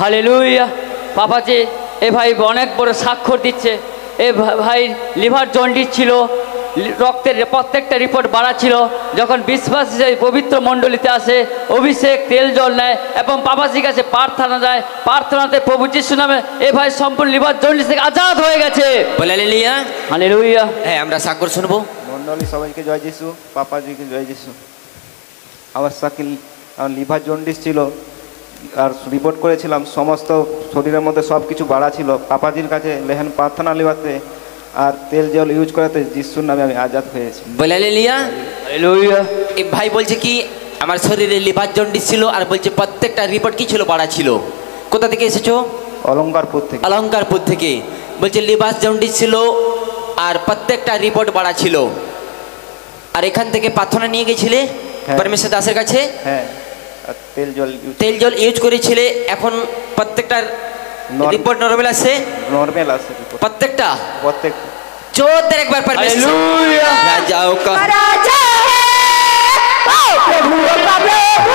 Hallelujah. Papaji এ ভাই অনেক বড় স্বাক্ষর দিচ্ছে। এ ভাই লিভার জন্ডিস ছিল, রক্তের প্রত্যেকটা রিপোর্ট বাড়া ছিল। যখন বিশ্বাসী পবিত্র মণ্ডলীতে আসে, অভিষেক তেল জল নেয় এবং পাপাজির কাছে প্রার্থনা যায়, প্রার্থনাতে প্রভু যিশু নামে এ ভাই সম্পূর্ণ লিভার জন্ডিস থেকে আজাদ হয়ে গেছে। হালেলুয়া। হালেলুয়া। হ্যাঁ, আমরা স্বাক্ষর শুনবো। মন্ডলী সবাইকে জয় যিশু, পাপাজিকে জয় যিশু। আমার সাকিল লিভার জন্ডিস ছিল আর রিপোর্ট করেছিলাম, সমস্ত শরীরের মধ্যে সব কিছু বাড়া ছিল। পাপাজির কাছে লেহেন প্রার্থনা লিবাতে আর তেল জল ইউজ করাতে যিশুর নামে আমি আজাদ হয়েছি। হালেলুয়া। হালেলুয়া। এই ভাই বলছে কি আমার শরীরে লিভার জন্ডিস ছিল, আর বলছে প্রত্যেকটা রিপোর্ট কি ছিল, বাড়া ছিল। কোথা থেকে এসেছো? অলঙ্কারপুর থেকে। অলঙ্কারপুর থেকে। বলছে লিভার জন্ডিস ছিল আর প্রত্যেকটা রিপোর্ট বাড়া ছিল। আর এখান থেকে প্রার্থনা নিয়ে গেছিলে পরমেশ্বর দাসের কাছে। হ্যাঁ, আর তেল জল ইউজ করেছিলে। এখন প্রত্যেকটা রিপোর্ট নরমাল আছে। নরমাল আছে রিপোর্ট প্রত্যেকটা প্রত্যেকটা। জোরদার একবার পরমেশ্বর হালেলুয়া। রাজাও কা राजा है प्रभु का प्रभु